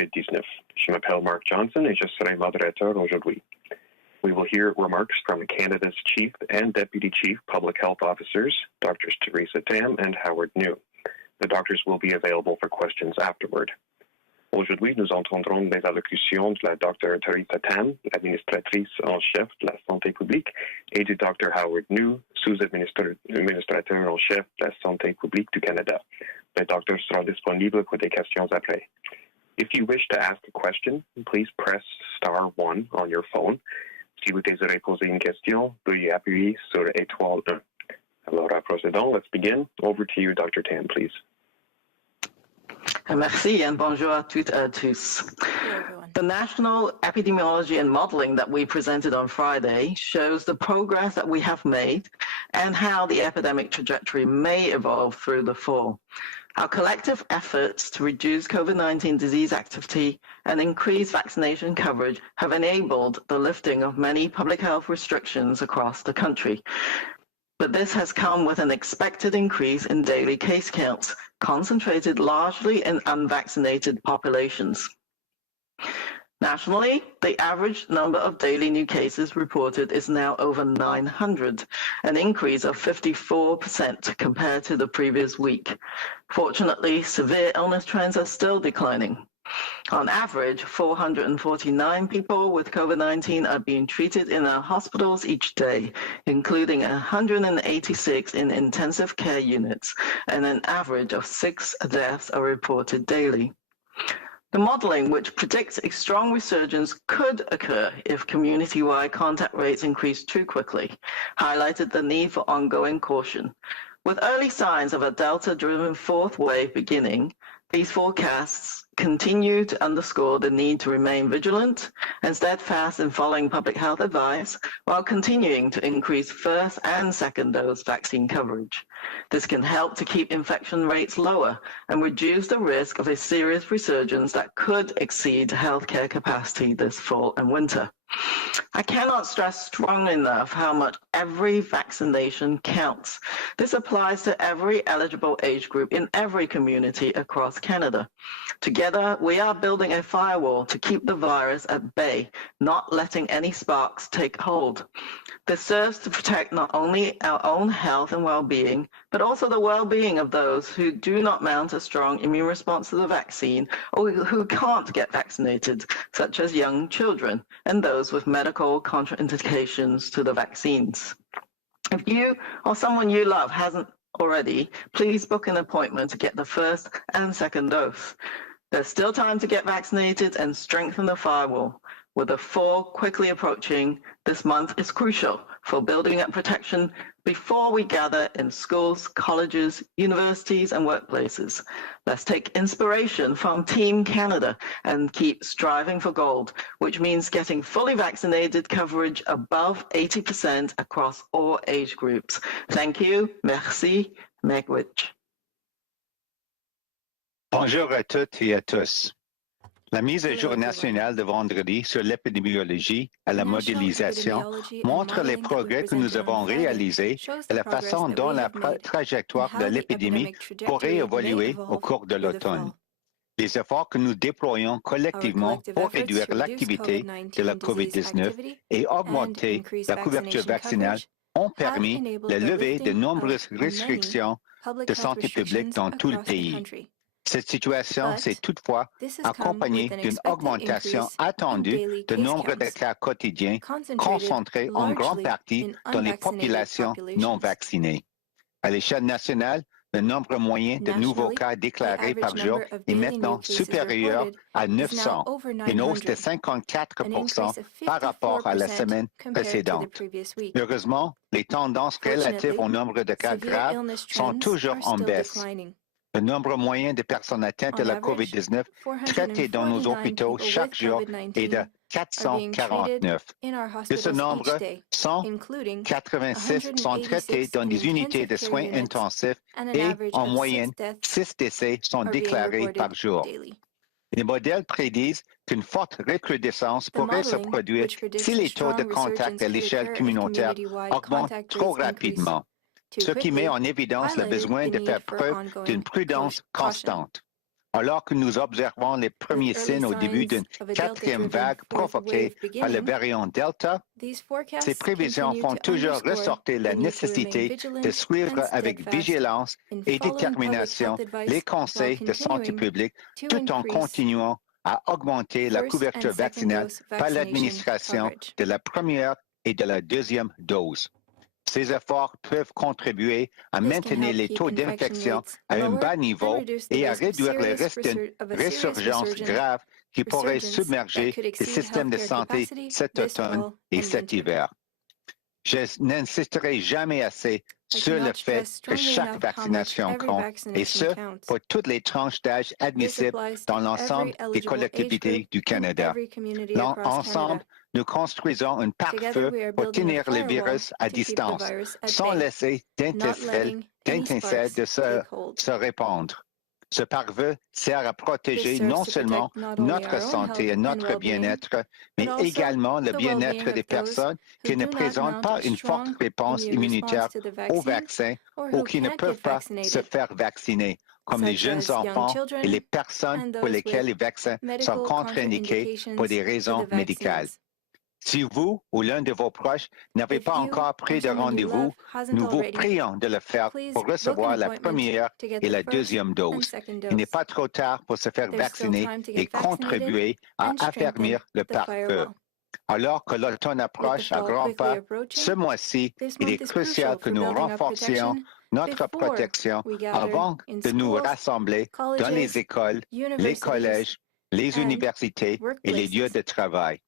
COVID-19. Je m'appelle Mark Johnson et je serai modérateur aujourd'hui. We will hear remarks from Canada's Chief and Deputy Chief Public Health Officers, Drs. Theresa Tam and Howard New. The doctors will be available for questions afterward. Aujourd'hui, nous entendrons les allocutions de la Dr. Theresa Tam, administratrice en chef de la santé publique, et du Dr. Howard New, sous-administrateur en chef de la santé publique du Canada. Les docteurs seront disponibles pour des questions après. If you wish to ask a question, please press *1 on your phone. Si vous désirez poser une question, veuillez appuyer sur étoile 1. Alors, procédons. Let's begin. Over to you, Dr. Tam, please. Merci and bonjour à toutes et à tous. The National Epidemiology and Modeling that we presented on Friday shows the progress that we have made and how the epidemic trajectory may evolve through the fall. Our collective efforts to reduce COVID-19 disease activity and increase vaccination coverage have enabled the lifting of many public health restrictions across the country. But this has come with an expected increase in daily case counts, concentrated largely in unvaccinated populations. Nationally, the average number of daily new cases reported is now over 900, an increase of 54% compared to the previous week. Fortunately, severe illness trends are still declining. On average, 449 people with COVID-19 are being treated in our hospitals each day, including 186 in intensive care units, and an average of 6 deaths are reported daily. The modeling, which predicts a strong resurgence could occur if community-wide contact rates increase too quickly, highlighted the need for ongoing caution. With early signs of a Delta-driven fourth wave beginning, these forecasts continue to underscore the need to remain vigilant and steadfast in following public health advice while continuing to increase first and second dose vaccine coverage. This can help to keep infection rates lower and reduce the risk of a serious resurgence that could exceed healthcare capacity this fall and winter. I cannot stress strongly enough how much every vaccination counts. This applies to every eligible age group in every community across Canada. Together, we are building a firewall to keep the virus at bay, not letting any sparks take hold. This serves to protect not only our own health and well-being, but also the well-being of those who do not mount a strong immune response to the vaccine or who can't get vaccinated, such as young children and those with medical contraindications to the vaccines. If you or someone you love hasn't already, please book an appointment to get the first and second dose. There's still time to get vaccinated and strengthen the firewall. With the fall quickly approaching, this month is crucial for building up protection before we gather in schools, colleges, universities, and workplaces. Let's take inspiration from Team Canada and keep striving for gold, which means getting fully vaccinated coverage above 80% across all age groups. Thank you. Merci. Megwich. Bonjour à toutes et à tous. La mise à jour nationale de vendredi sur l'épidémiologie et la modélisation montre les progrès que nous avons réalisés et la façon dont la trajectoire de l'épidémie pourrait évoluer au cours de l'automne. Les efforts que nous déployons collectivement pour réduire l'activité de la COVID-19 et augmenter la couverture vaccinale ont permis la levée de nombreuses restrictions de santé publique dans tout le pays. Cette situation s'est toutefois accompagnée d'une augmentation attendue du nombre de cas quotidiens concentrés en grande partie dans les populations non vaccinées. À l'échelle nationale, le nombre moyen de nouveaux cas déclarés par jour est maintenant supérieur à 900, une hausse de 54% par rapport à la semaine précédente. Heureusement, les tendances relatives au nombre de cas graves sont toujours en baisse. Le nombre moyen de personnes atteintes de la COVID-19 traitées dans nos hôpitaux chaque jour est de 449. De ce nombre, 186 sont traités dans des unités de soins intensifs et, en moyenne, 6 décès sont déclarés par jour. Les modèles prédisent qu'une forte recrudescence pourrait se produire si les taux de contact à l'échelle communautaire augmentent trop rapidement, ce qui met en évidence le besoin de faire preuve d'une prudence constante. Alors que nous observons les premiers signes au début d'une quatrième vague provoquée par le variant Delta, ces prévisions font toujours ressortir la nécessité de suivre avec vigilance et détermination les conseils de santé publique tout en continuant à augmenter la couverture vaccinale par l'administration de la première et de la deuxième dose. Ces efforts peuvent contribuer à maintenir les taux d'infection à un bas niveau et à réduire le risque d'une résurgence grave qui pourrait submerger le système de santé cet automne et cet hiver. Je n'insisterai jamais assez sur le fait que chaque vaccination compte, et ce, pour toutes les tranches d'âge admissibles dans l'ensemble des collectivités du Canada. Ensemble, nous construisons un pare-feu pour tenir le virus à distance, sans laisser d'étincelles de se répandre. Ce pare-feu sert à protéger non seulement notre santé et notre bien-être, mais également le bien-être des personnes qui ne présentent pas une forte réponse immunitaire au vaccin ou qui ne peuvent pas se faire vacciner, comme les jeunes enfants et les personnes pour lesquelles les vaccins sont contre-indiqués pour des raisons médicales. Si vous ou l'un de vos proches n'avez pas encore pris de rendez-vous, nous vous prions de le faire pour recevoir la première et la deuxième dose. Il n'est pas trop tard pour se faire vacciner et contribuer à affermir le pare-feu. Alors que l'automne approche à grands pas, ce mois-ci, il est crucial que nous renforcions notre protection avant de nous rassembler dans les écoles, les collèges, les universités et les lieux de travail.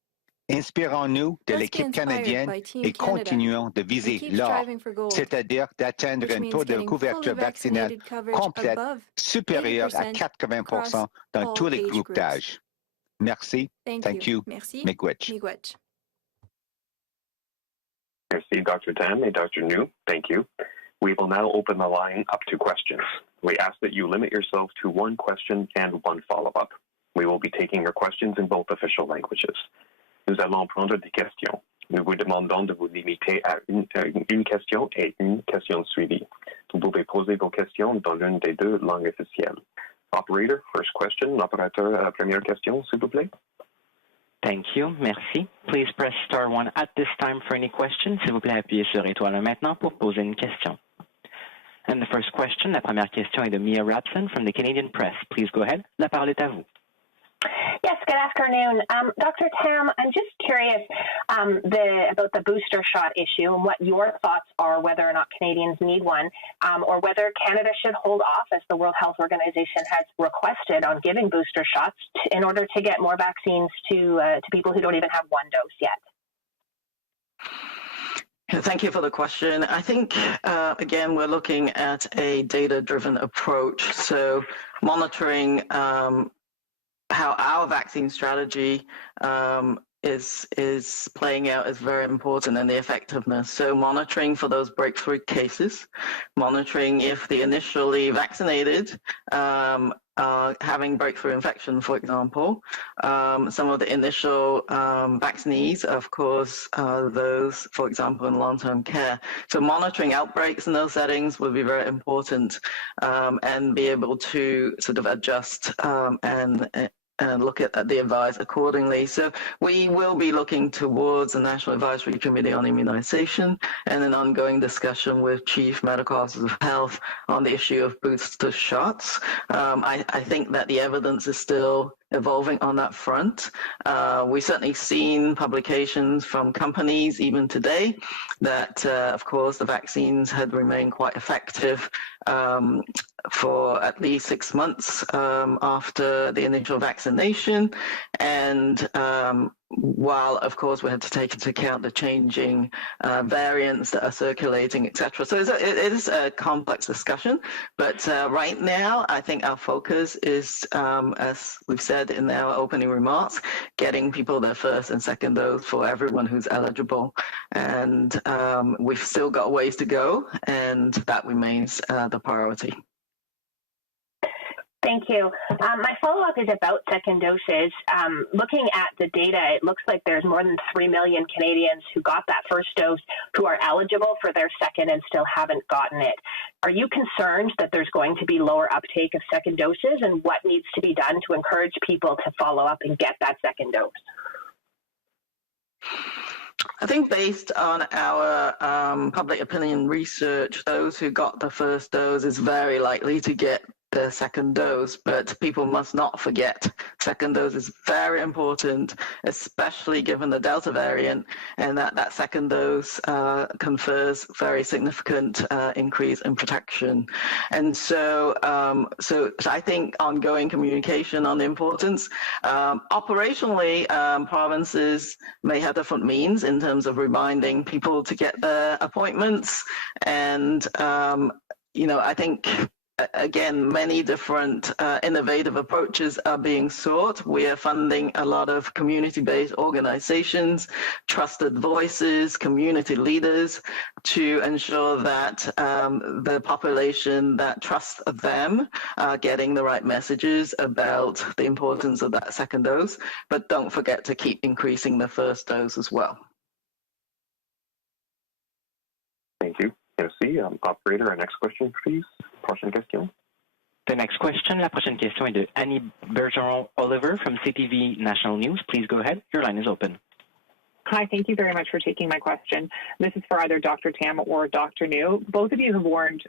Inspirons-nous de l'équipe canadienne et continuons de viser l'or, c'est-à-dire d'atteindre un taux de couverture vaccinale complète supérieur à 80% dans tous les groupes d'âge. Merci. Thank you. Miigwech. Merci, Dr. Tam and Dr. New. Thank you. We will now open the line up to questions. We ask that you limit yourself to one question and one follow-up. We will be taking your questions in both official languages. Nous allons prendre des questions. Nous vous demandons de vous limiter à une question et une question suivie. Vous pouvez poser vos questions dans l'une des deux langues officielles. Operator, first question. L'opérateur, première question, s'il vous plaît. Thank you. Merci. Please press star one at this time for any questions. S'il vous plaît, appuyez sur étoile 1 maintenant pour poser une question. And the first question, la première question est de Mia Rapson from the Canadian Press. Please go ahead. La parole est à vous. Yes, good afternoon. Dr. Tam, I'm just curious about the booster shot issue and what your thoughts are, whether or not Canadians need one, or whether Canada should hold off, as the World Health Organization has requested, on giving booster shots in order to get more vaccines to people who don't even have one dose yet. Thank you for the question. I think, again, we're looking at a data-driven approach. So monitoring how our vaccine strategy is playing out is very important, and the effectiveness. So monitoring for those breakthrough cases, monitoring if the initially vaccinated are having breakthrough infection, for example. Some of the initial vaccinees, of course, those, for example, in long-term care. So monitoring outbreaks in those settings will be very important, and be able to sort of adjust and look at the advice accordingly. So we will be looking towards the National Advisory Committee on Immunization and an ongoing discussion with Chief Medical Officers of Health on the issue of booster shots. I think that the evidence is still evolving on that front. We've certainly seen publications from companies even today that, of course, the vaccines had remained quite effective for at least 6 months after the initial vaccination. And while, of course, we had to take into account the changing variants that are circulating, etc. So it is a complex discussion. But right now, I think our focus is, as we've said in our opening remarks, getting people their first and second dose for everyone who's eligible. And we've still got ways to go, and that remains the priority. Thank you. My follow-up is about second doses. Looking at the data, it looks like there's more than 3 million Canadians who got that first dose who are eligible for their second and still haven't gotten it. Are you concerned that there's going to be lower uptake of second doses, and what needs to be done to encourage people to follow up and get that second dose? I think based on our public opinion research, those who got the first dose is very likely to get the second dose, but people must not forget second dose is very important, especially given the Delta variant, and that second dose confers very significant increase in protection. And so I think ongoing communication on the importance. Operationally, provinces may have different means in terms of reminding people to get their appointments, and I think again, many different innovative approaches are being sought. We are funding a lot of community-based organizations, trusted voices, community leaders to ensure that the population that trusts them are getting the right messages about the importance of that second dose. But don't forget to keep increasing the first dose as well. Thank you. Merci. Operator, our next question, please. Prochaine question. The next question, la prochaine question est de Annie Bergeron-Oliver from CTV National News. Please go ahead. Your line is open. Hi, thank you very much for taking my question. This is for either Dr. Tam or Dr. New. Both of you have warned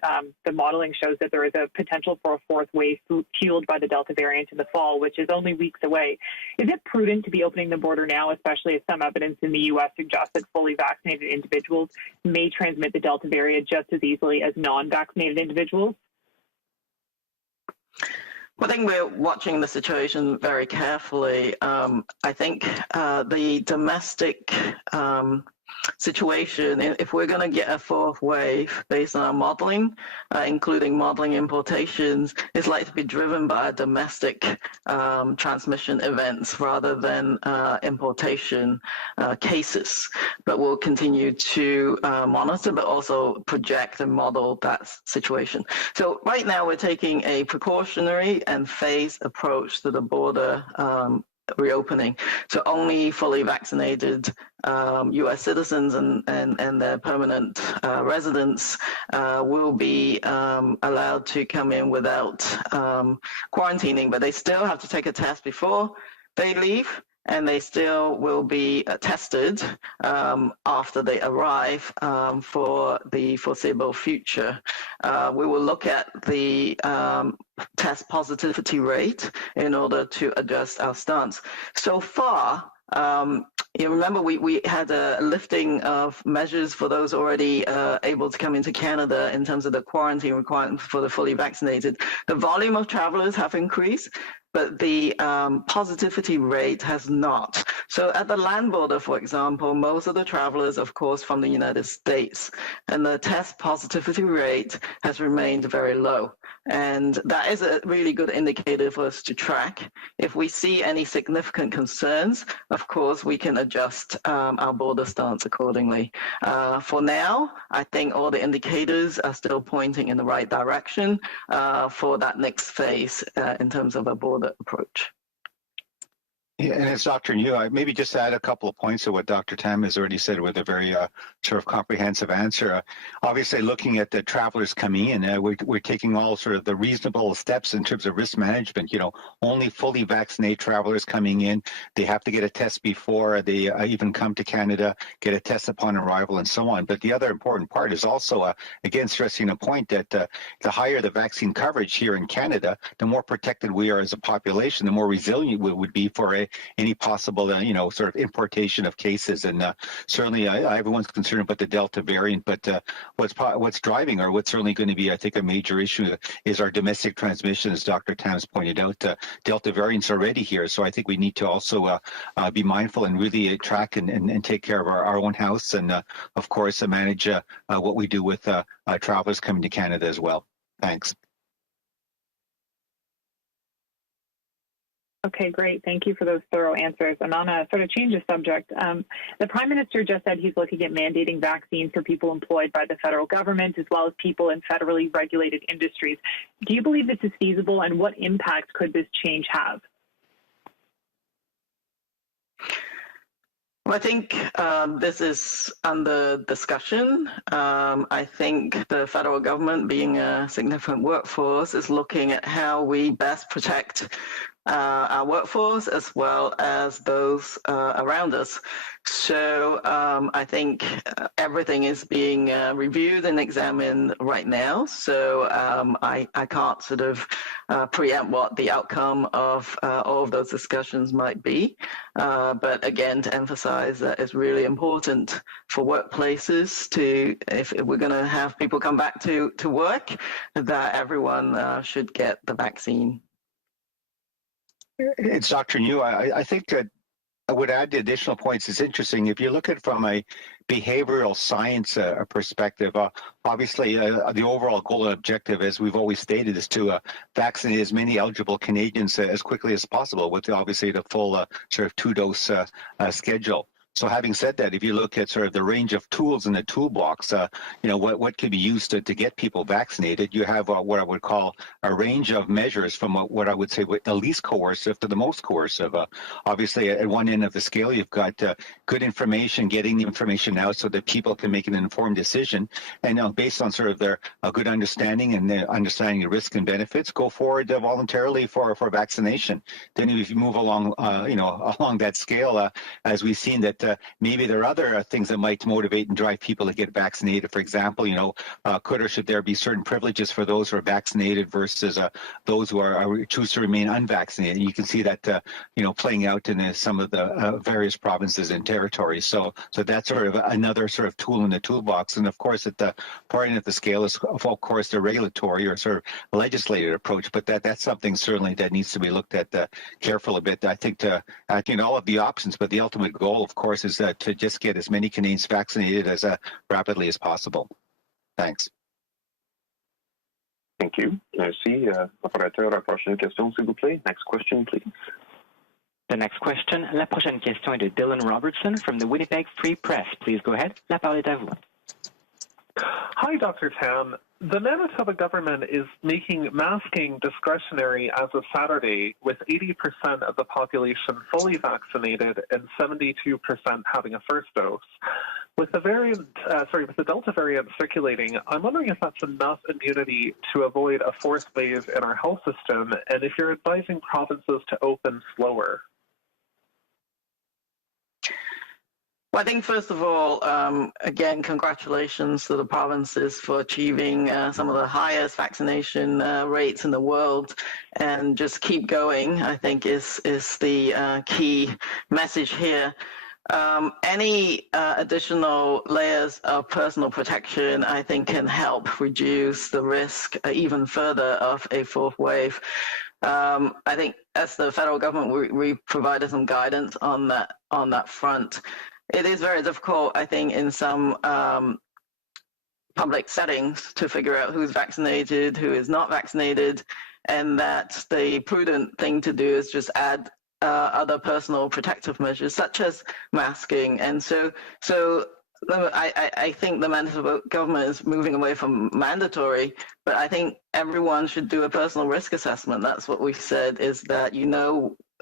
the modeling shows that there is a potential for a fourth wave fueled by the Delta variant in the fall, which is only weeks away. Is it prudent to be opening the border now, especially as some evidence in the U.S. suggests that fully vaccinated individuals may transmit the Delta variant just as easily as non-vaccinated individuals? I think we're watching the situation very carefully. I think the domestic situation, if we're going to get a fourth wave based on our modeling, including modeling importations, is likely to be driven by domestic transmission events rather than importation cases. But we'll continue to monitor, but also project and model that situation. So right now we're taking a precautionary and phased approach to the border reopening. So only fully vaccinated U.S. citizens and their permanent residents will be allowed to come in without quarantining, but they still have to take a test before they leave, and they still will be tested after they arrive for the foreseeable future. We will look at the test positivity rate in order to adjust our stance. So far, you remember we had a lifting of measures for those already able to come into Canada in terms of the quarantine requirement for the fully vaccinated. The volume of travelers have increased, but the positivity rate has not. So at the land border, for example, most of the travelers, of course, from the United States, and the test positivity rate has remained very low. And that is a really good indicator for us to track. If we see any significant concerns, of course, we can adjust our border stance accordingly. For now, I think all the indicators are still pointing in the right direction for that next phase in terms of a border approach. Yeah, and as Dr. New, I maybe just add a couple of points to what Dr. Tam has already said with a very sort of comprehensive answer. Obviously, looking at the travelers coming in, we're taking all sort of the reasonable steps in terms of risk management. You know, only fully vaccinated travelers coming in. They have to get a test before they even come to Canada, get a test upon arrival, and so on. But the other important part is also, again, stressing a point that the higher the vaccine coverage here in Canada, the more protected we are as a population, the more resilient we would be for any possible, sort of importation of cases. And certainly everyone's concerned about the Delta variant, but what's driving, or what's certainly going to be, I think, a major issue is our domestic transmission, as Dr. Tam's pointed out. Delta variant's already here, so I think we need to also be mindful and really track and take care of our own house, and of course manage what we do with travelers coming to Canada as well. Thanks. Okay, great. Thank you for those thorough answers. And on a sort of change of subject, the Prime Minister just said he's looking at mandating vaccines for people employed by the federal government as well as people in federally regulated industries. Do you believe this is feasible, and what impact could this change have? Well, I think this is under discussion. I think the federal government, being a significant workforce, is looking at how we best protect our workforce as well as those around us. So I think everything is being reviewed and examined right now. So I can't sort of preempt what the outcome of all of those discussions might be. But again, to emphasize that it's really important for workplaces to, if we're going to have people come back to work, that everyone should get the vaccine. It's Dr. New. I think that I would add the additional points. It's interesting. If you look at it from a behavioral science perspective, obviously the overall goal and objective, as we've always stated, is to vaccinate as many eligible Canadians as quickly as possible with obviously the full sort of two-dose schedule. So having said that, if you look at sort of the range of tools in the toolbox, what could be used to get people vaccinated, you have what I would call a range of measures from what I would say the least coercive to the most coercive. Obviously, at one end of the scale, you've got good information, getting the information out so that people can make an informed decision. And based on sort of their good understanding and understanding the risks and benefits, go forward voluntarily for vaccination. Then if you move along, along that scale, as we've seen that maybe there are other things that might motivate and drive people to get vaccinated. For example, could or should there be certain privileges for those who are vaccinated versus those who choose to remain unvaccinated? And you can see that, playing out in some of the various provinces and territories. So that's sort of another sort of tool in the toolbox. And of course, at the part end of the scale is, of course, the regulatory or sort of legislative approach. But that's something certainly that needs to be looked at careful a bit. I think all of the options, but the ultimate goal, of course, is to just get as many Canadians vaccinated as rapidly as possible. Thanks. Thank you. Merci. Opérateur, la prochaine question, s'il vous plaît. Next question, please. The next question, la prochaine question est de Dylan Robertson from the Winnipeg Free Press. Please go ahead. La parole est à vous. Hi, Dr. Tam. The Manitoba government is making masking discretionary as of Saturday, with 80% of the population fully vaccinated and 72% having a first dose. With the Delta variant circulating, I'm wondering if that's enough immunity to avoid a fourth wave in our health system, and if you're advising provinces to open slower. Well, I think, first of all, again, congratulations to the provinces for achieving some of the highest vaccination rates in the world, and just keep going, I think, is the key message here. Any additional layers of personal protection, I think, can help reduce the risk even further of a fourth wave. I think as the federal government, we provided some guidance on that front. It is very difficult, I think, in some public settings to figure out who's vaccinated, who is not vaccinated, and that the prudent thing to do is just add other personal protective measures, such as masking. And so I think the Manitoba government is moving away from mandatory, but I think everyone should do a personal risk assessment. That's what we said, is that,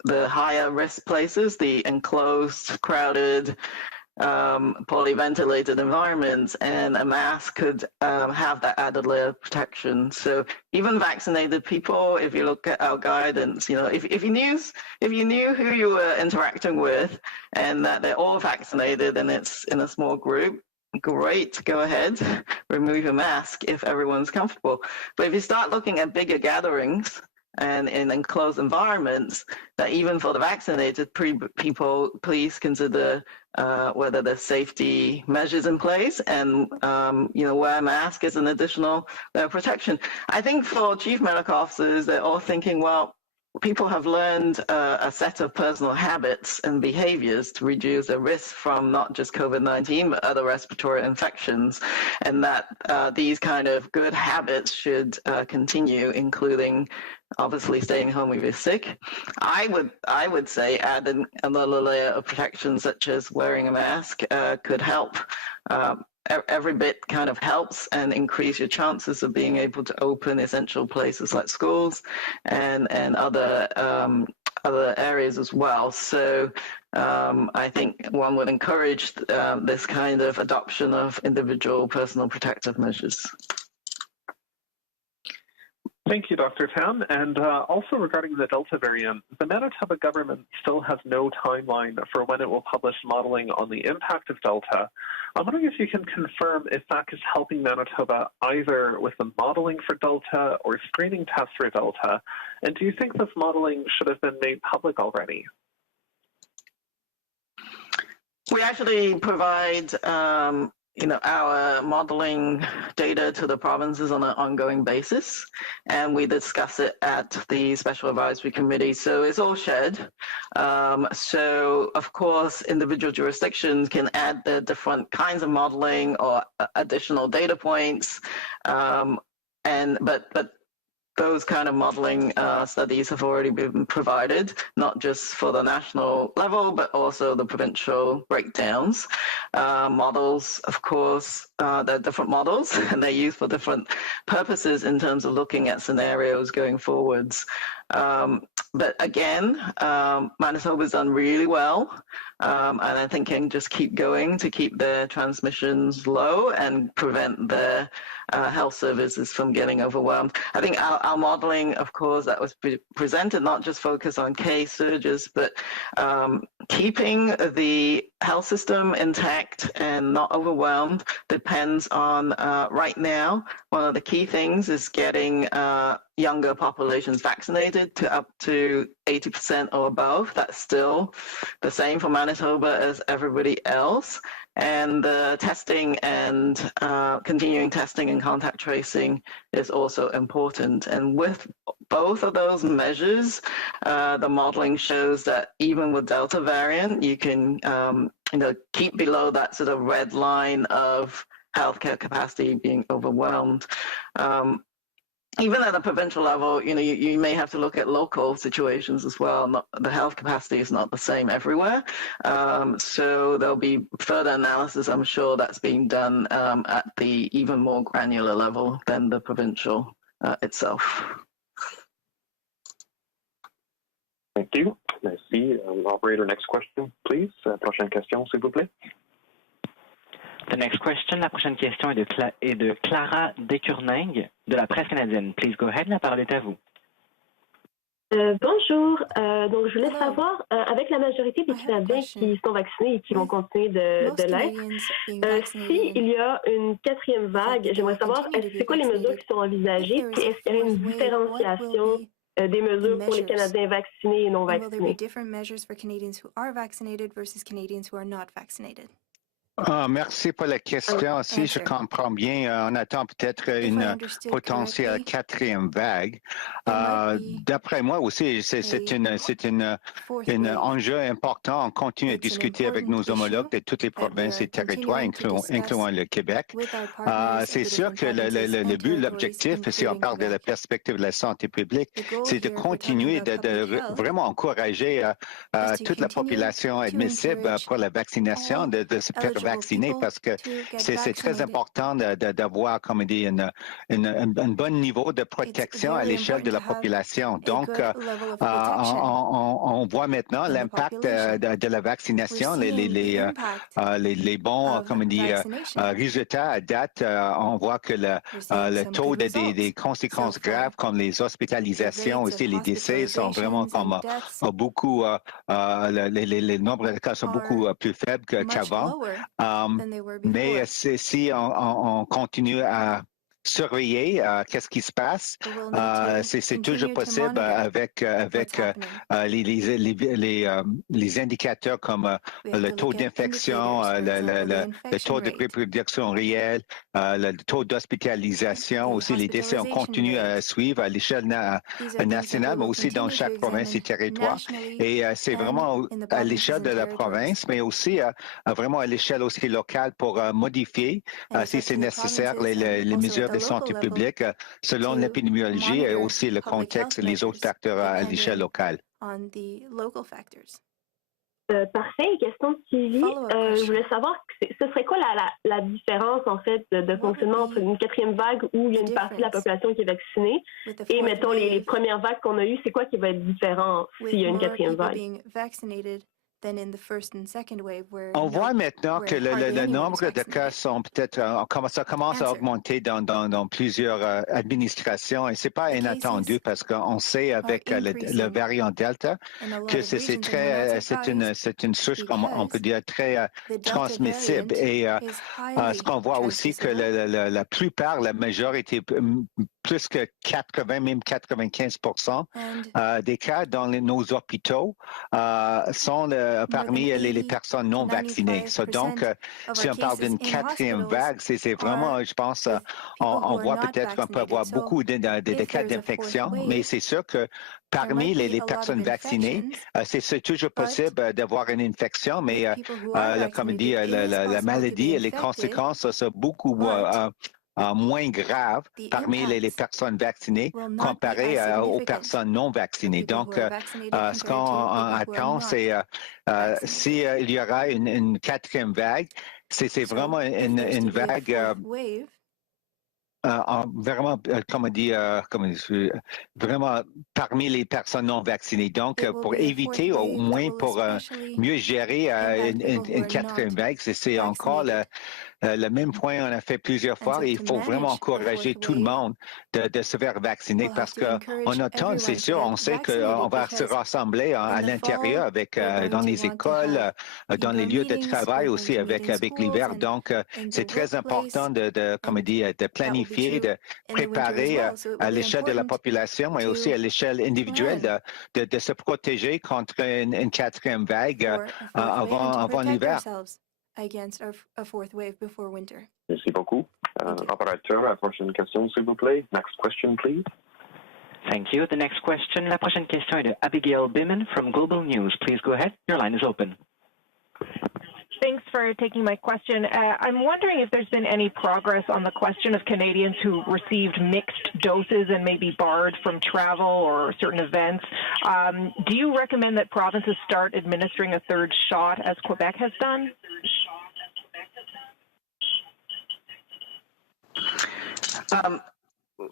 the higher risk places, the enclosed, crowded, poorly ventilated environments, and a mask could have that added layer of protection. So even vaccinated people, if you look at our guidance, if you knew who you were interacting with and that they're all vaccinated and it's in a small group, great, go ahead, remove your mask if everyone's comfortable. But if you start looking at bigger gatherings and in enclosed environments, that even for the vaccinated people, please consider whether there's safety measures in place, and wear a mask as an additional protection. I think for chief medical officers, they're all thinking, well, people have learned a set of personal habits and behaviors to reduce the risk from not just COVID-19, but other respiratory infections, and that these kind of good habits should continue, including obviously staying home if you're sick. I would say adding another layer of protection, such as wearing a mask, could help. Every bit kind of helps and increase your chances of being able to open essential places like schools and other areas as well. So I think one would encourage this kind of adoption of individual personal protective measures. Thank you, Dr. Tam. And also regarding the Delta variant, the Manitoba government still has no timeline for when it will publish modeling on the impact of Delta. I'm wondering if you can confirm if that is helping Manitoba either with the modeling for Delta or screening tests for Delta. And do you think this modeling should have been made public already? We actually provide our modeling data to the provinces on an ongoing basis, and we discuss it at the Special Advisory Committee. So it's all shared. So of course, individual jurisdictions can add the different kinds of modeling or additional data points, but those kind of modeling studies have already been provided, not just for the national level, but also the provincial breakdowns. Models, of course, they're different models, and they're used for different purposes in terms of looking at scenarios going forwards. But again, Manitoba's done really well, and I think can just keep going to keep their transmissions low and prevent their health services from getting overwhelmed. I think our modeling, of course, that was presented, not just focus on case surges, but keeping the health system intact and not overwhelmed depends on, right now, one of the key things is getting younger populations vaccinated to up to 80% or above. That's still the same for Manitoba as everybody else. And the testing and continuing testing and contact tracing is also important. And with both of those measures, the modeling shows that even with Delta variant, you can keep below that sort of red line of healthcare capacity being overwhelmed. Even at a provincial level, you may have to look at local situations as well. The health capacity is not the same everywhere. So there'll be further analysis, I'm sure, that's being done at the even more granular level than the provincial itself. Thank you. Merci. Operator, next question, please. Prochaine question, s'il vous plaît. The next question, la prochaine question est de Clara Descourningues de la presse canadienne. Please go ahead, la parole est à vous. Bonjour. Donc, je voulais savoir, avec la majorité des Canadiens qui sont vaccinés et qui vont continuer de l'être, s'il y a une quatrième vague, j'aimerais savoir, c'est quoi les mesures qui sont envisagées, puis est-ce qu'il y a une différenciation des mesures pour les Canadiens vaccinés et non vaccinés? Merci pour la question aussi. Je comprends bien. On attend peut-être une potentielle quatrième vague. D'après moi aussi, c'est un enjeu important. On continue à discuter avec nos homologues de toutes les provinces et territoires, incluant le Québec. C'est sûr que le but, l'objectif, si on parle de la perspective de la santé publique, c'est de continuer de vraiment encourager toute la population admissible pour la vaccination de se faire vacciner parce que c'est très important d'avoir, comme on dit, un bon niveau de protection à l'échelle de la population. Donc, on voit maintenant l'impact de la vaccination, les bons, comme on dit, résultats à date. On voit que le taux des conséquences graves comme les hospitalisations, aussi les décès sont vraiment comme beaucoup, les nombres de cas sont beaucoup plus faibles qu'avant. Mais si on continue à surveiller qu'est-ce qui se passe. C'est toujours possible avec les indicateurs comme le taux d'infection, le taux de reproduction réel, le taux d'hospitalisation, aussi les décès. On continue à suivre à l'échelle nationale, mais aussi dans chaque province et territoire. Et c'est vraiment à l'échelle de la province, mais aussi vraiment à l'échelle aussi locale pour modifier, si c'est nécessaire, les mesures de santé publique selon l'épidémiologie et aussi le contexte et les autres facteurs à l'échelle locale. Parfait. Question de suivi. Je voulais savoir, ce serait quoi la différence, en fait, de fonctionnement entre une quatrième vague où il y a une partie de la population qui est vaccinée et, mettons, les premières vagues qu'on a eues, c'est quoi qui va être différent s'il y a une quatrième vague? On voit maintenant que le nombre de cas sont peut-être, ça commence à augmenter dans plusieurs administrations et c'est pas inattendu parce qu'on sait avec le variant Delta que c'est une souche, on peut dire, très transmissible et ce qu'on voit aussi que la plupart, la majorité, plus que 80, même 95% des cas dans nos hôpitaux sont parmi les personnes non vaccinées. Donc, si on parle d'une quatrième vague, c'est vraiment, je pense, on voit peut-être qu'on peut avoir beaucoup de cas d'infection, mais c'est sûr que parmi les personnes vaccinées, c'est toujours possible d'avoir une infection, mais comme dit, la maladie et les conséquences sont beaucoup moins graves parmi les personnes vaccinées comparées aux personnes non vaccinées. Donc, ce qu'on attend, c'est s'il y aura une quatrième vague, c'est vraiment une vague vraiment, vraiment parmi les personnes non vaccinées. Donc, pour éviter, au moins pour mieux gérer une quatrième vague, c'est encore le même point on a fait plusieurs fois et il faut vraiment encourager tout le monde de se faire vacciner parce qu'en automne, c'est sûr, on sait qu'on va se rassembler à l'intérieur avec dans les écoles, dans les lieux de travail aussi avec l'hiver. Donc, c'est très important de planifier, de préparer à l'échelle de la population et aussi à l'échelle individuelle de se protéger contre une quatrième vague avant l'hiver. Merci beaucoup. Opérateur, la prochaine question, s'il vous plaît. Next question, please. Thank you. The next question, la prochaine question est de Abigail Biman from Global News. Please go ahead. Your line is open. Thanks for taking my question. I'm wondering if there's been any progress on the question of Canadians who received mixed doses and may be barred from travel or certain events. Do you recommend that provinces start administering a third shot as Quebec has done?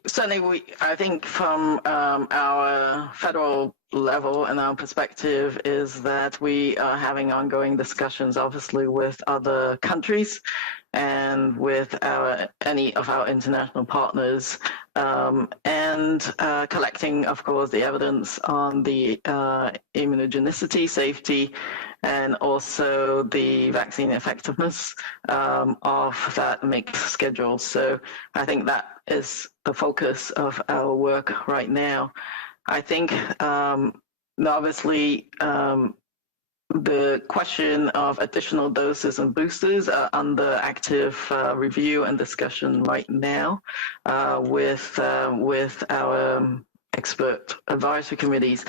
Certainly, I think from our federal level and our perspective is that we are having ongoing discussions, obviously, with other countries and with any of our international partners, and collecting, of course, the evidence on the immunogenicity, safety, and also the vaccine effectiveness of that mixed schedule. So I think that is the focus of our work right now. I think, obviously, the question of additional doses and boosters are under active review and discussion right now with our expert advisory committees.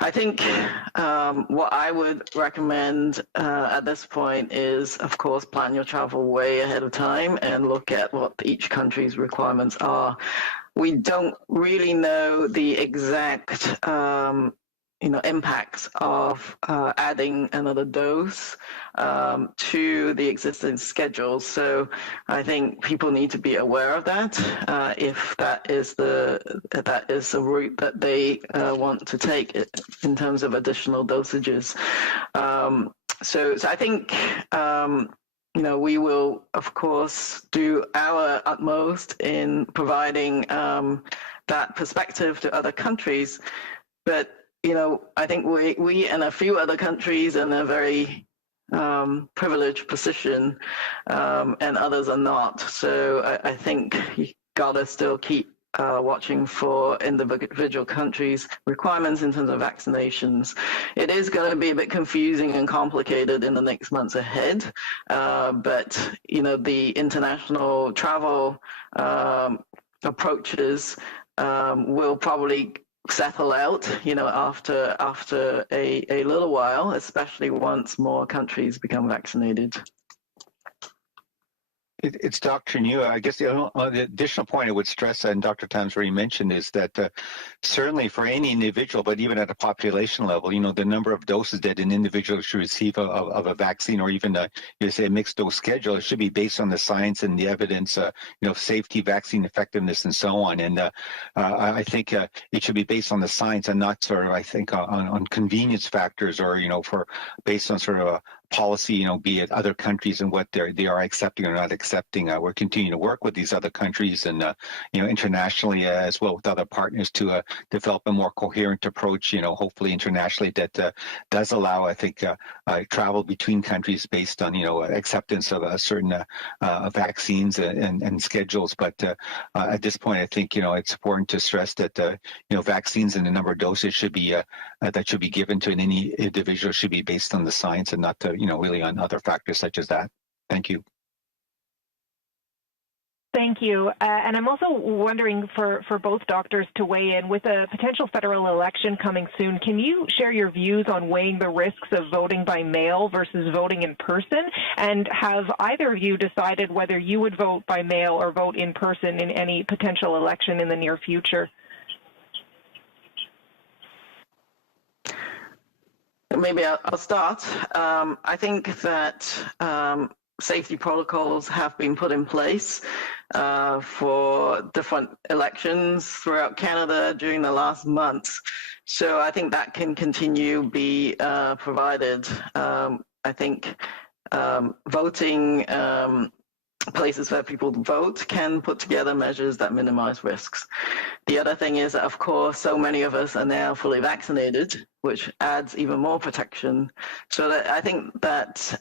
I think what I would recommend at this point is, of course, plan your travel way ahead of time and look at what each country's requirements are. We don't really know the exact impacts of adding another dose to the existing schedule. So I think people need to be aware of that if that is the route that they want to take in terms of additional dosages. So I think we will, of course, do our utmost in providing that perspective to other countries, but I think we and a few other countries in a very privileged position, and others are not. So I think got to still keep watching for individual countries' requirements in terms of vaccinations. It is going to be a bit confusing and complicated in the next months ahead, but the international travel approaches will probably settle out, after a little while, especially once more countries become vaccinated. It's Dr. New. I guess the additional point I would stress, and Dr. Tam's already mentioned, is that certainly for any individual, but even at a population level, the number of doses that an individual should receive of a vaccine, or even a mixed dose schedule, it should be based on the science and the evidence, safety, vaccine effectiveness, and so on. And I think it should be based on the science and not sort of, I think, on convenience factors, or based on sort of a policy, be it other countries and what they are accepting or not accepting. We're continuing to work with these other countries and internationally as well with other partners to develop a more coherent approach. Hopefully internationally that does allow, I think, travel between countries based on acceptance of certain vaccines and schedules. But at this point, I think it's important to stress that vaccines and the number of doses should be that should be given to any individual should be based on the science and not really on other factors such as that. Thank you. Thank you. And I'm also wondering for both doctors to weigh in, with a potential federal election coming soon, can you share your views on weighing the risks of voting by mail versus voting in person? And have either of you decided whether you would vote by mail or vote in person in any potential election in the near future? Maybe I'll start. I think that safety protocols have been put in place for different elections throughout Canada during the last month. So I think that can continue be provided. I think voting places where people vote can put together measures that minimize risks. The other thing is that, of course, so many of us are now fully vaccinated, which adds even more protection. So that I think that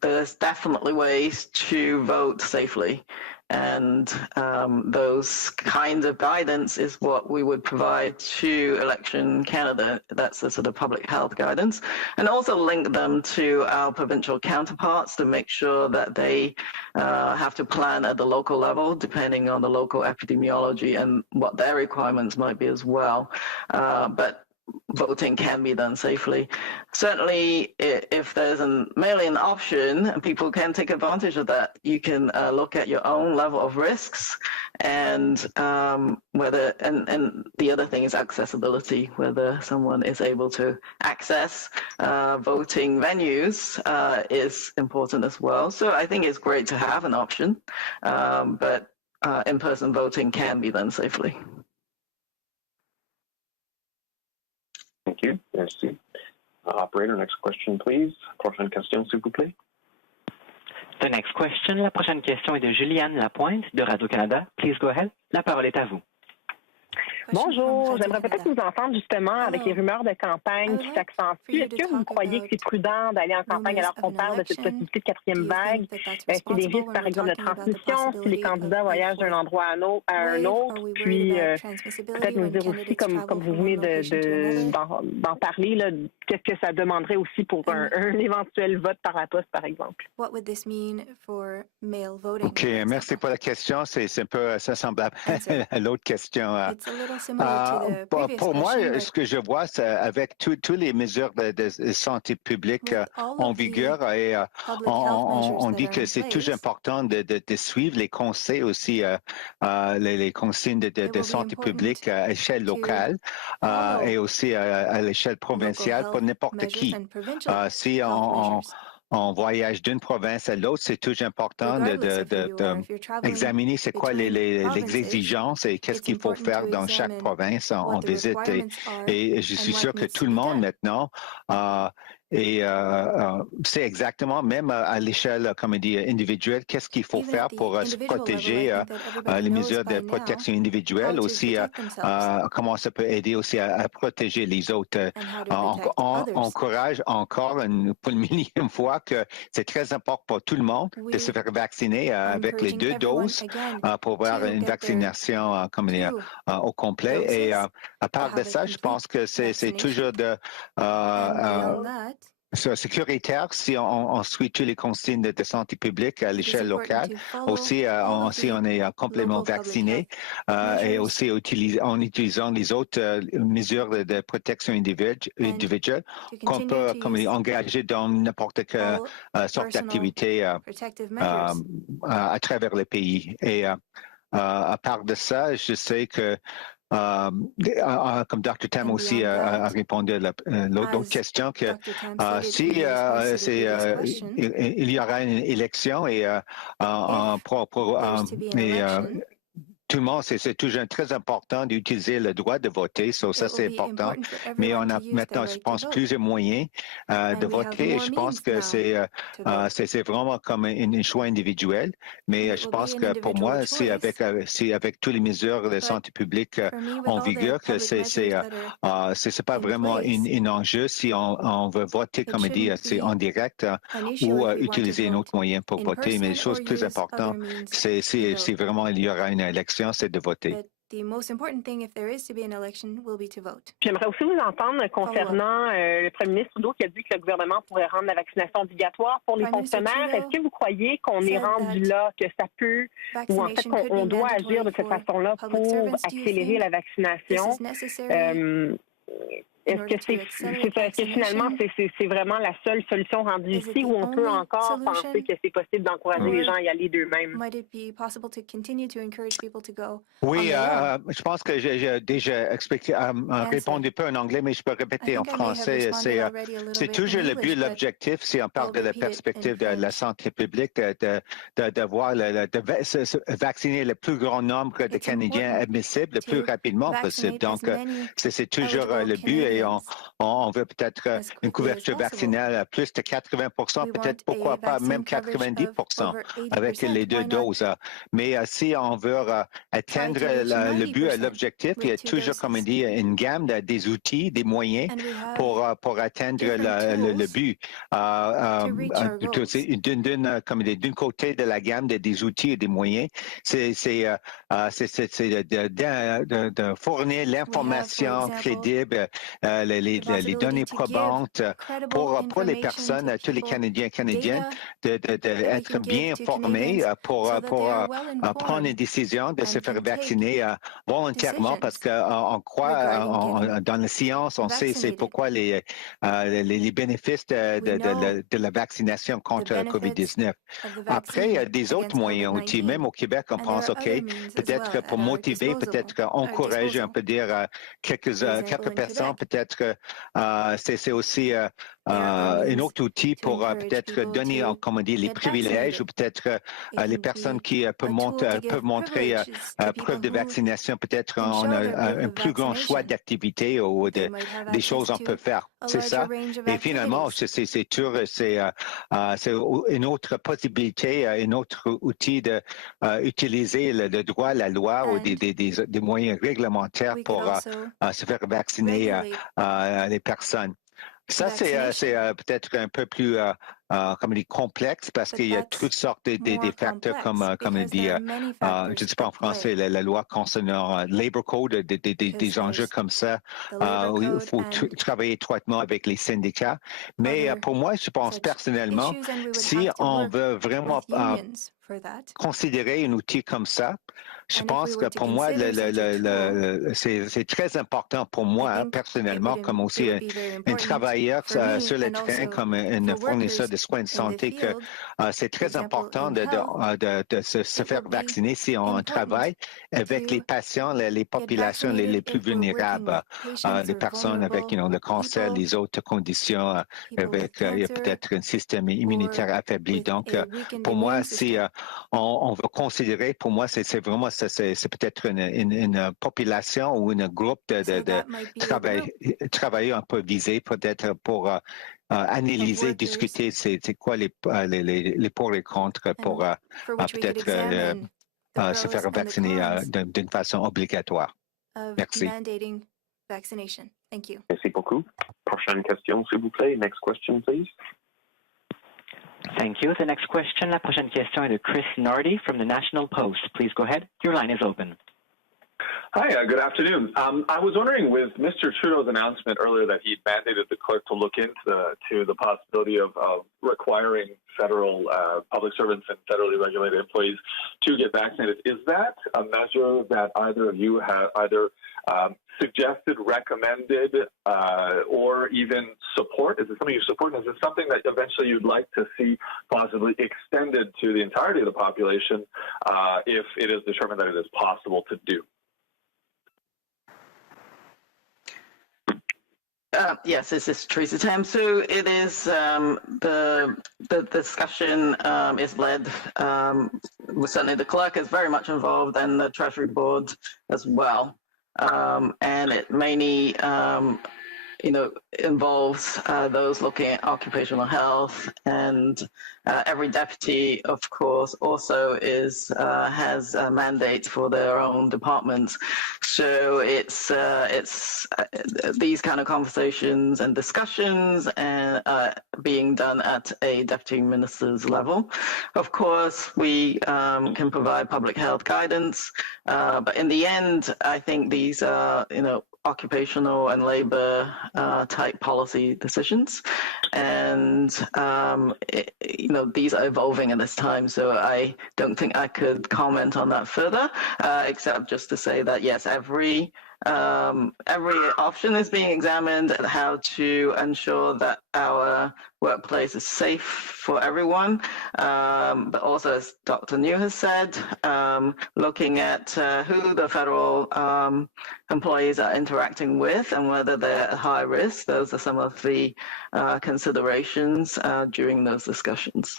there's definitely ways to vote safely. And those kinds of guidance is what we would provide to Election Canada. That's the sort of public health guidance. And also link them to our provincial counterparts to make sure that they have to plan at the local level, depending on the local epidemiology and what their requirements might be as well. But voting can be done safely. Certainly, if there's a mail-in option, people can take advantage of that. You can look at your own level of risks and whether, and the other thing is accessibility, whether someone is able to access voting venues is important as well. So I think it's great to have an option, but in-person voting can be done safely. Thank you. Merci. Operator, next question, please. Prochaine question, s'il vous plaît. The next question, la prochaine question est de Juliane Lapointe de Radio-Canada. Please go ahead. La parole est à vous. Bonjour, j'aimerais peut-être vous entendre justement avec les rumeurs de campagne qui s'accentuent. Est-ce que vous croyez que c'est prudent d'aller en campagne alors qu'on parle de cette possibilité de quatrième vague? Est-ce qu'il y a des risques, par exemple, de transmission si les candidats voyagent d'un endroit à un autre? Puis peut-être nous dire aussi, comme vous venez d'en parler, là, qu'est-ce que ça demanderait aussi pour un éventuel vote par la poste, par exemple? OK, merci pour la question. C'est un peu semblable à l'autre question. Pour moi, ce que je vois, c'est avec toutes les mesures de santé publique en vigueur, et on dit que c'est toujours important de suivre les conseils aussi, les consignes de santé publique à échelle locale et aussi à l'échelle provinciale pour n'importe qui. Si on voyage d'une province à l'autre, c'est toujours important d'examiner c'est quoi les exigences et qu'est-ce qu'il faut faire dans chaque province en visite. Et je suis sûr que tout le monde maintenant Et c'est exactement, même à l'échelle, comme on dit, individuelle, qu'est-ce qu'il faut faire pour se protéger, les mesures de protection individuelle, aussi comment ça peut aider aussi à protéger les autres. On encourage encore pour une millième fois que c'est très important pour tout le monde de se faire vacciner avec les 2 doses pour avoir une vaccination au complet. Et à part de ça, je pense que c'est toujours sécuritaire si on suit toutes les consignes de santé publique à l'échelle locale. Aussi, on est complètement vacciné et aussi en utilisant les autres mesures de protection individuelle qu'on peut engager dans n'importe quelle sorte d'activité à travers le pays. Et à part de ça, je sais que comme Dr. Tam aussi a répondu à l'autre question, que si il y aura une élection et tout le monde, c'est toujours très important d'utiliser le droit de voter, ça c'est important. Mais on a maintenant, je pense, plusieurs moyens de voter. Et je pense que c'est vraiment comme un choix individuel. Mais je pense que pour moi, c'est avec toutes les mesures de santé publique en vigueur que c'est pas vraiment un enjeu si on veut voter, comme on dit, en direct ou utiliser un autre moyen pour voter. Mais les choses plus importantes, c'est vraiment il y aura une élection, c'est de voter. J'aimerais aussi vous entendre concernant le premier ministre Trudeau qui a dit que le gouvernement pourrait rendre la vaccination obligatoire pour les fonctionnaires. Est-ce que vous croyez qu'on est rendu là, que ça peut, ou en fait qu'on doit agir de cette façon-là pour accélérer la vaccination? Est-ce que finalement c'est vraiment la seule solution rendue ici, ou on peut encore penser que c'est possible d'encourager les gens à y aller d'eux-mêmes? Oui, je pense que j'ai déjà expliqué, répondu peu en anglais, mais je peux répéter en français. C'est toujours le but, l'objectif, si on parle de la perspective de la santé publique, de vacciner le plus grand nombre de Canadiens admissibles le plus rapidement possible. Donc, c'est toujours le but. Et on veut peut-être une couverture vaccinale à plus de 80%, peut-être pourquoi pas même 90% avec les 2 doses. Mais si on veut atteindre le but, l'objectif, il y a toujours, comme on dit, une gamme des outils, des moyens pour atteindre le but. D'un côté de la gamme des outils et des moyens, c'est de fournir l'information crédible, les données probantes pour les personnes, tous les Canadiens et Canadiennes, d'être bien informés pour prendre une décision de se faire vacciner volontairement, parce qu'on croit dans la science, on sait c'est pourquoi les bénéfices de la vaccination contre la COVID-19. Après, il y a des autres moyens outils. Même au Québec, on pense, OK, peut-être pour motiver, peut-être encourager, on peut dire quelques personnes, peut-être c'est aussi un autre outil pour peut-être donner, comme on dit, les privilèges, ou peut-être les personnes qui peuvent montrer preuve de vaccination, peut-être on a un plus grand choix d'activités ou des choses qu'on peut faire. C'est ça. Et finalement, c'est une autre possibilité, un autre outil d'utiliser le droit, la loi ou des moyens réglementaires pour se faire vacciner les personnes. Ça, c'est peut-être un peu plus comme dit, complexe, parce qu'il y a toutes sortes des facteurs comme on dit, je ne sais pas en français, la loi concernant Labor Code, des enjeux comme ça, où il faut travailler étroitement avec les syndicats. Mais pour moi, je pense personnellement, si on veut vraiment considérer un outil comme ça, je pense que pour moi, c'est très important pour moi, personnellement, comme aussi un travailleur sur le terrain, comme un fournisseur de soins de santé, que c'est très important de se faire vacciner si on travaille avec les patients, les populations les plus vulnérables, les personnes avec le cancer, les autres conditions, avec peut-être un système immunitaire affaibli. Donc, pour moi, si on veut considérer, pour moi, c'est vraiment c'est peut-être une population ou un groupe de travailleurs un peu visés, peut-être pour analyser, discuter c'est quoi les pour et contre pour peut-être se faire vacciner d'une façon obligatoire. Merci. Vaccination. Thank you. Merci beaucoup. Prochaine question, s'il vous plaît. Next question, please. Thank you. The next question, la prochaine question est de Chris Nardi from the National Post. Please go ahead. Your line is open. Hi, good afternoon. I was wondering, with Mr. Trudeau's announcement earlier that he mandated the clerk to look into the possibility of requiring federal public servants and federally regulated employees to get vaccinated, is that a measure that either of you have either suggested, recommended, or even support? Is it something you support? And is it something that eventually you'd like to see possibly extended to the entirety of the population if it is determined that it is possible to do? Yes, this is Theresa Tam. So it is the discussion is led. Certainly, the clerk is very much involved, and the Treasury Board as well. And it mainly, involves those looking at occupational health, and every deputy, of course, also has a mandate for their own departments. So it's these kind of conversations and discussions and being done at a deputy minister's level. Of course, we can provide public health guidance, but in the end, I think these are, occupational and labor type policy decisions, and these are evolving at this time, so I don't think I could comment on that further, except just to say that yes, every option is being examined and how to ensure that our workplace is safe for everyone, but also, as Dr. New has said, looking at who the federal employees are interacting with and whether they're at high risk. Those are some of the considerations during those discussions.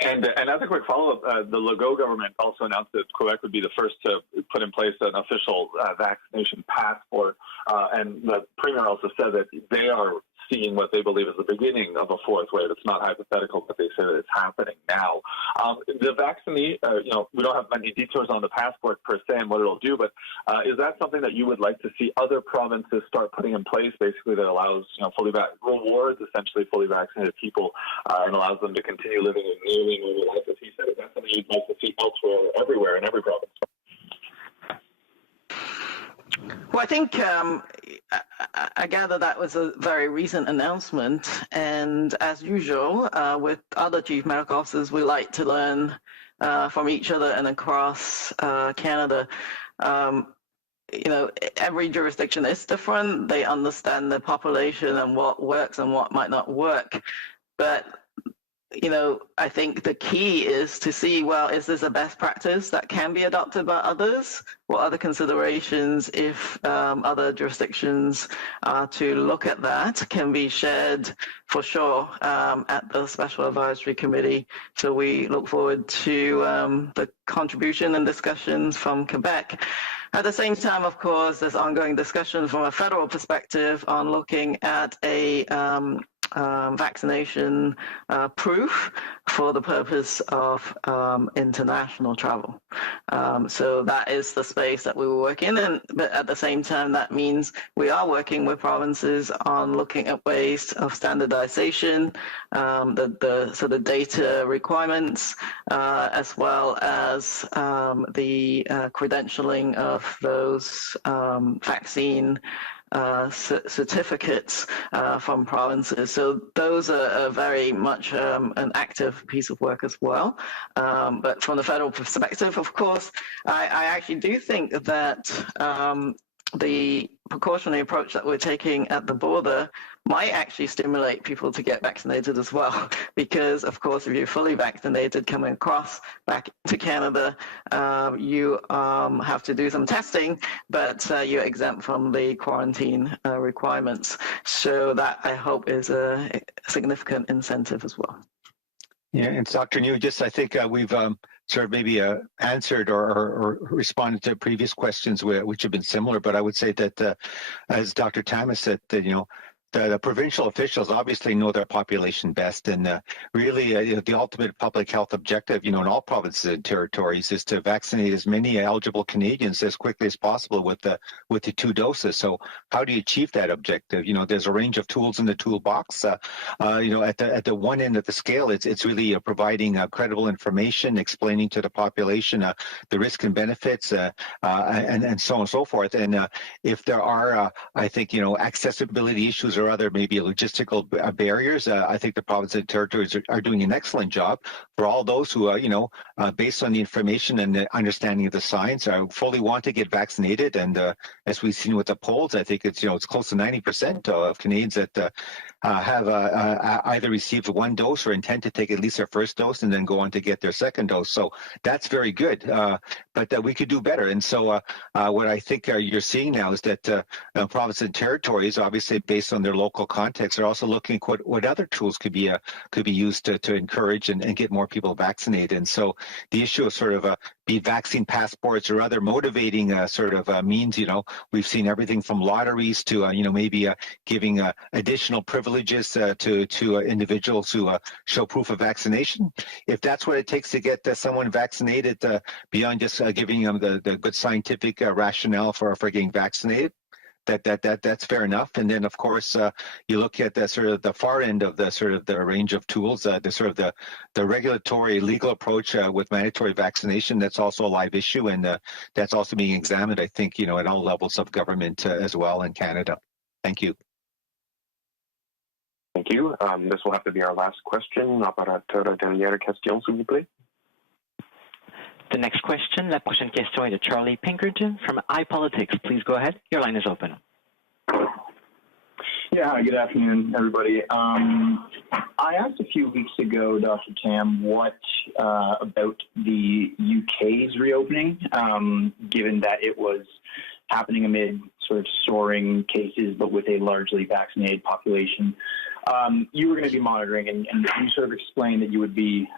And as a quick follow-up, the Legault government also announced that Quebec would be the first to put in place an official vaccination passport. And the Premier also said that they are seeing what they believe is the beginning of a fourth wave. It's not hypothetical, but they say that it's happening now. The vaccine, we don't have many details on the passport per se and what it'll do, but is that something that you would like to see other provinces start putting in place, basically that allows, rewards essentially fully vaccinated people and allows them to continue living a nearly normal life, as he said? Is that something you'd like to see elsewhere, everywhere, in every province? Well, I think I gather that was a very recent announcement, and as usual, with other chief medical officers, we like to learn from each other and across Canada. Every jurisdiction is different. They understand the population and what works and what might not work. But I think the key is to see, well, is this a best practice that can be adopted by others? What are the considerations if other jurisdictions are to look at that? Can be shared for sure at the Special Advisory Committee. So we look forward to the contribution and discussions from Quebec. At the same time, of course, there's ongoing discussion from a federal perspective on looking at a vaccination proof for the purpose of international travel. So that is the space that we will work in, but at the same time, that means we are working with provinces on looking at ways of standardization, the sort of data requirements, as well as the credentialing of those vaccine certificates from provinces. So those are very much an active piece of work as well. But from the federal perspective, of course, I actually do think that the precautionary approach that we're taking at the border might actually stimulate people to get vaccinated as well, because of course, if you're fully vaccinated coming across back to Canada, you have to do some testing, but you're exempt from the quarantine requirements. So that, I hope, is a significant incentive as well. Yeah, and Dr. New, I think we've sort of maybe answered or responded to previous questions which have been similar, but I would say that, as Dr. Thomas said, that, the provincial officials obviously know their population best, and really the ultimate public health objective, in all provinces and territories is to vaccinate as many eligible Canadians as quickly as possible with the 2 doses. So how do you achieve that objective? There's a range of tools in the toolbox. At the one end of the scale, it's really providing credible information, explaining to the population the risks and benefits, and so on and so forth. And if there are, I think, accessibility issues or other maybe logistical barriers, I think the provinces and territories are doing an excellent job for all those who, based on the information and the understanding of the science, fully want to get vaccinated. And as we've seen with the polls, I think it's close to 90% of Canadians that have either received 1 dose or intend to take at least their first dose and then go on to get their second dose. So that's very good, but we could do better. And so what I think you're seeing now is that provinces and territories, obviously based on their local context, are also looking at what other tools could be used to encourage and get more people vaccinated. And so the issue of sort of be vaccine passports or other motivating means, we've seen everything from lotteries to maybe giving additional privileges to individuals who show proof of vaccination. If that's what it takes to get someone vaccinated, beyond just giving them the good scientific rationale for getting vaccinated, that's fair enough. And then, of course, you look at the sort of the far end of the range of tools, the regulatory legal approach with mandatory vaccination. That's also a live issue, and that's also being examined, I think, at all levels of government as well in Canada. Thank you. Thank you. This will have to be our last question. Opérateur dernière question, s'il vous plaît. The next question, la prochaine question est de Charlie Pinkerton from iPolitics. Please go ahead. Your line is open. Yeah, hi, good afternoon, everybody. I asked a few weeks ago, Dr. Tam, what about the UK's reopening, given that it was happening amid sort of soaring cases, but with a largely vaccinated population. You were going to be monitoring, and you sort of explained that you would be,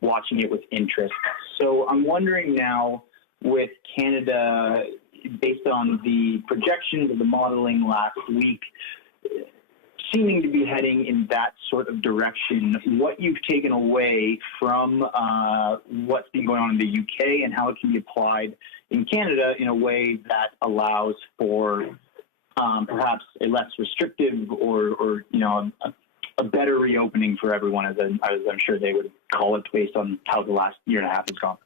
watching it with interest. So I'm wondering now, with Canada, based on the projections of the modeling last week, seeming to be heading in that sort of direction, what you've taken away from what's been going on in the UK and how it can be applied in Canada in a way that allows for perhaps a less restrictive or a better reopening for everyone, as I'm sure they would call it, based on how the last year and a half has gone.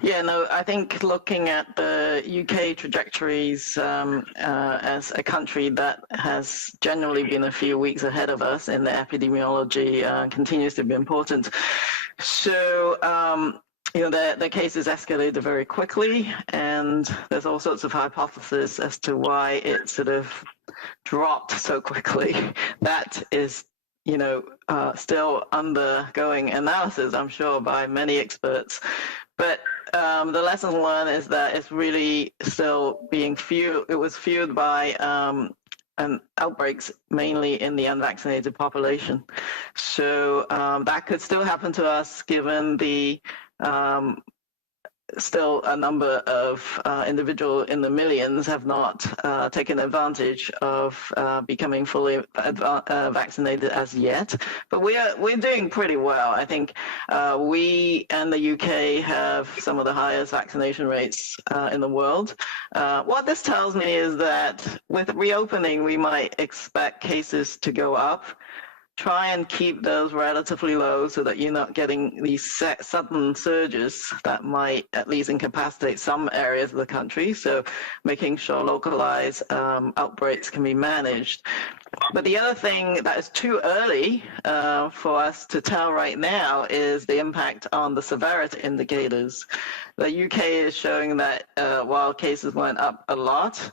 Yeah, no, I think looking at the UK trajectories as a country that has generally been a few weeks ahead of us in the epidemiology continues to be important. So, the cases escalated very quickly, and there's all sorts of hypotheses as to why it sort of dropped so quickly. That is, still undergoing analysis, I'm sure, by many experts. But the lesson learned is that it's really still being fueled. It was fueled by outbreaks mainly in the unvaccinated population. So that could still happen to us, given the still a number of individuals in the millions have not taken advantage of becoming fully vaccinated as yet. But we're doing pretty well. I think we and the UK have some of the highest vaccination rates in the world. What this tells me is that with reopening, we might expect cases to go up. Try and keep those relatively low so that you're not getting these sudden surges that might at least incapacitate some areas of the country. So making sure localized outbreaks can be managed. But the other thing that is too early for us to tell right now is the impact on the severity indicators. The UK is showing that while cases went up a lot,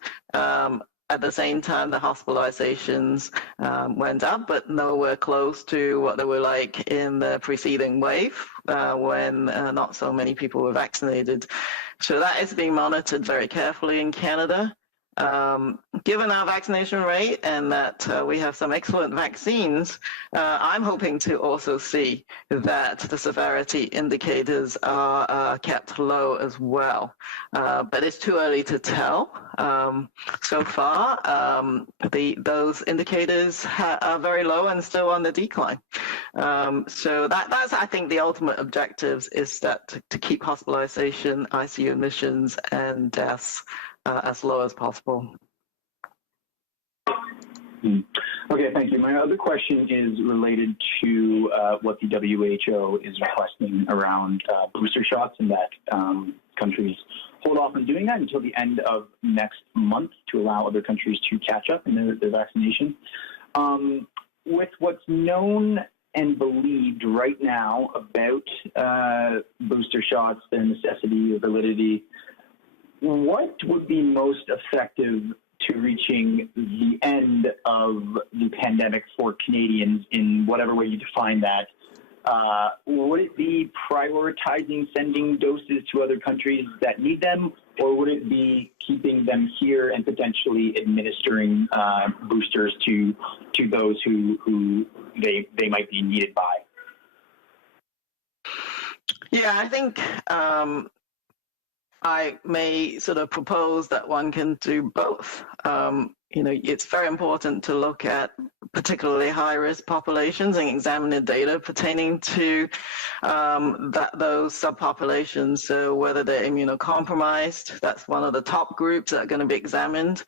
at the same time, the hospitalizations went up, but nowhere close to what they were like in the preceding wave when not so many people were vaccinated. So that is being monitored very carefully in Canada. given our vaccination rate and that we have some excellent vaccines, I'm hoping to also see that the severity indicators are kept low as well. But it's too early to tell. So far, those indicators are very low and still on the decline. So that's, I think, the ultimate objectives is that to keep hospitalization, ICU admissions, and deaths as low as possible. Okay, thank you. My other question is related to what the WHO is requesting around booster shots, and that countries hold off on doing that until the end of next month to allow other countries to catch up in their vaccination. With what's known and believed right now about booster shots, their necessity or validity, what would be most effective to reaching the end of the pandemic for Canadians in whatever way you define that? Would it be prioritizing sending doses to other countries that need them, or would it be keeping them here and potentially administering boosters to those who they might be needed by? Yeah, I think I may sort of propose that one can do both. It's very important to look at particularly high-risk populations and examine the data pertaining to those subpopulations. So whether they're immunocompromised, that's one of the top groups that are going to be examined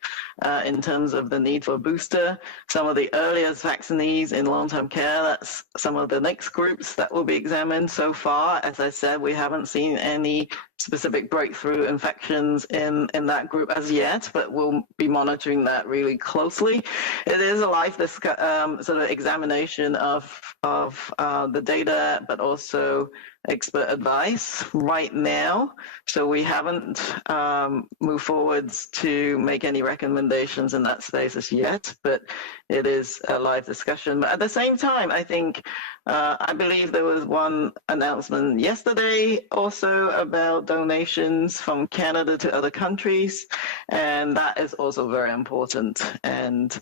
in terms of the need for a booster. Some of the earliest vaccinees in long-term care, that's some of the next groups that will be examined. So far, as I said, we haven't seen any specific breakthrough infections in that group as yet, but we'll be monitoring that really closely. It is a live sort of examination of the data, but also expert advice right now. So we haven't moved forwards to make any recommendations in that space as yet, but it is a live discussion. But at the same time, I think, I believe there was one announcement yesterday also about donations from Canada to other countries, and that is also very important. And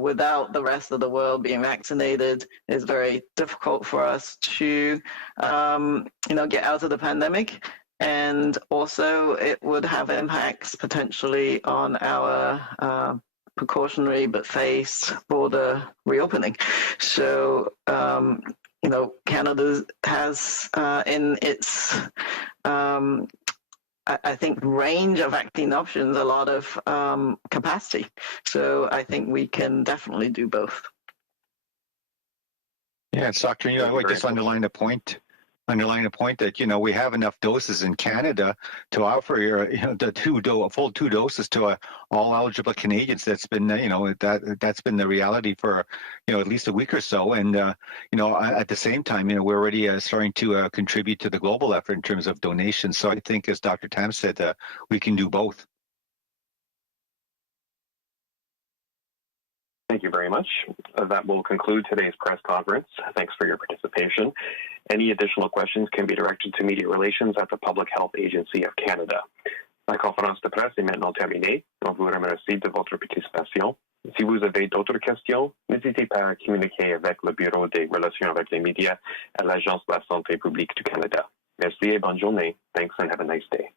without the rest of the world being vaccinated, it's very difficult for us to get out of the pandemic. And also it would have impacts potentially on our precautionary but phased border reopening. So, Canada has in its, I think, range of vaccine options, a lot of capacity. So I think we can definitely do both. Yeah, Dr. New, I would just underline the point that, we have enough doses in Canada to offer the full 2 doses to all eligible Canadians. That's been, that's been the reality for, at least a week or so. And, at the same time, we're already starting to contribute to the global effort in terms of donations. So I think, as Dr. Tam said, we can do both. Thank you very much. That will conclude today's press conference. Thanks for your participation. Any additional questions can be directed to Media Relations at the Public Health Agency of Canada. La conférence de presse est maintenant terminée. On vous remercie de votre participation. Si vous avez d'autres questions, n'hésitez pas à communiquer avec le Bureau des relations avec les médias à l'Agence de la santé publique du Canada. Merci et bonne journée. Thanks and have a nice day.